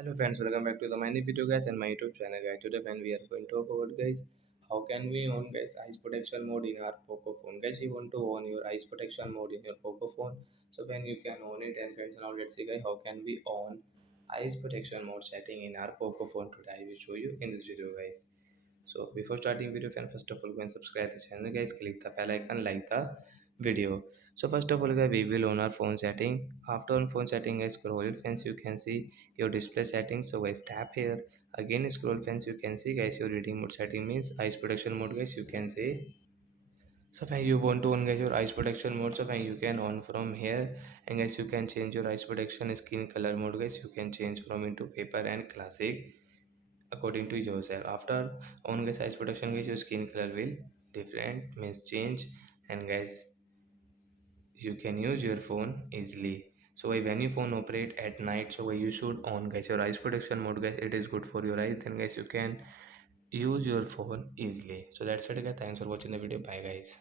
Hello friends, welcome back to the my new video guys and my YouTube channel guys. Today when we are going to talk about guys, how can we on guys eyes protection mode in our Poco phone. Guys, you want to on your eyes protection mode in your Poco phone. So when you can on it, and friends, now let's see guys how can we on eyes protection mode setting in our Poco phone today. I will show you in this video guys. So before starting video fan, first of all go and subscribe the channel guys, click the bell icon, like the video. So first of all guys, we will on our phone setting. After on phone setting guys, scroll it friends, you can see your display settings. So guys, tap here, again scroll friends, you can see guys your reading mode setting means eyes protection mode guys, you can say. So when you want to on guys your eyes protection mode, so when you can on from here, and guys you can change your eyes protection skin color mode guys, you can change from into paper and classic according to yourself. After on guys eyes protection guys, your skin color will different means change, and guys you can use your phone easily. So when your phone operate at night, so you should on guys your eyes protection mode guys, it is good for your eyes, then guys you can use your phone easily. So that's it guys, thanks for watching the video, bye guys.